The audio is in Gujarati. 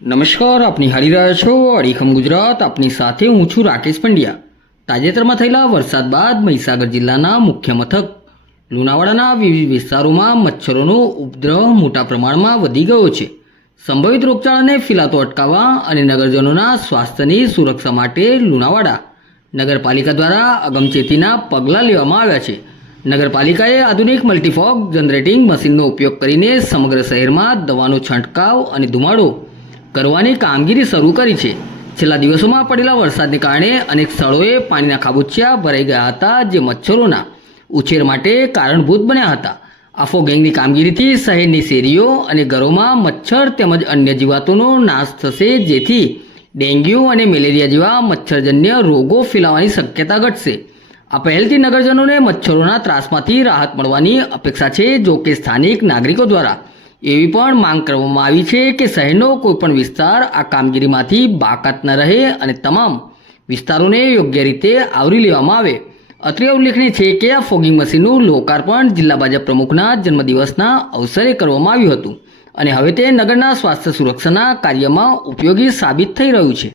નમસ્કાર, આપની હારી રહ્યા છો અડીખમ ગુજરાત. આપની સાથે હું છું રાકેશ પંડ્યા. તાજેતરમાં થયેલા વરસાદ બાદ મહીસાગર જિલ્લાના મુખ્ય મથક લુણાવાડાના વિવિધ વિસ્તારોમાં મચ્છરોનો ઉપદ્રવ મોટા પ્રમાણમાં વધી ગયો છે. સંભવિત રોગચાળાને ફેલાતો અટકાવવા અને નગરજનોના સ્વાસ્થ્યની સુરક્ષા માટે લુણાવાડા નગરપાલિકા દ્વારા અગમચેતીના પગલાં લેવામાં આવ્યા છે. નગરપાલિકાએ આધુનિક મલ્ટીફોગ જનરેટિંગ મશીનનો ઉપયોગ કરીને સમગ્ર શહેરમાં દવાનો છંટકાવ અને ધુમાડો કરવાની કામગીરી શરૂ કરી છે. છેલ્લા દિવસોમાં પડેલા વરસાદને કારણે અનેક સ્થળોએ પાણીના ખાબોચિયા ભરાઈ ગયા હતા જે મચ્છરોના ઉછેર માટે કારણભૂત બન્યા હતા. આ ગેંગની કામગીરીથી શહેરની શેરીઓ અને ઘરોમાં મચ્છર તેમજ અન્ય જીવાતોનો નાશ થશે જેથી ડેન્ગ્યુ અને મેલેરિયા જેવા મચ્છરજન્ય રોગો ફેલાવાની શક્યતા ઘટશે. આ પહેલથી નગરજનોને મચ્છરોના ત્રાસમાંથી રાહત મળવાની અપેક્ષા છે, જો કે સ્થાનિક નાગરિકો દ્વારા એવી પણ માંગ કરવામાં આવી છે કે શહેરનો કોઈપણ વિસ્તાર આ કામગીરીમાંથી બાકાત ન રહે અને તમામ વિસ્તારોને યોગ્ય રીતે આવરી લેવામાં આવે. અત્રે ઉલ્લેખનીય છે કે આ ફોગિંગ મશીનનું લોકાર્પણ જિલ્લા ભાજપ પ્રમુખના જન્મદિવસના અવસરે કરવામાં આવ્યું હતું અને હવે તે નગરના સ્વાસ્થ્ય સુરક્ષાના કાર્યમાં ઉપયોગી સાબિત થઈ રહ્યું છે.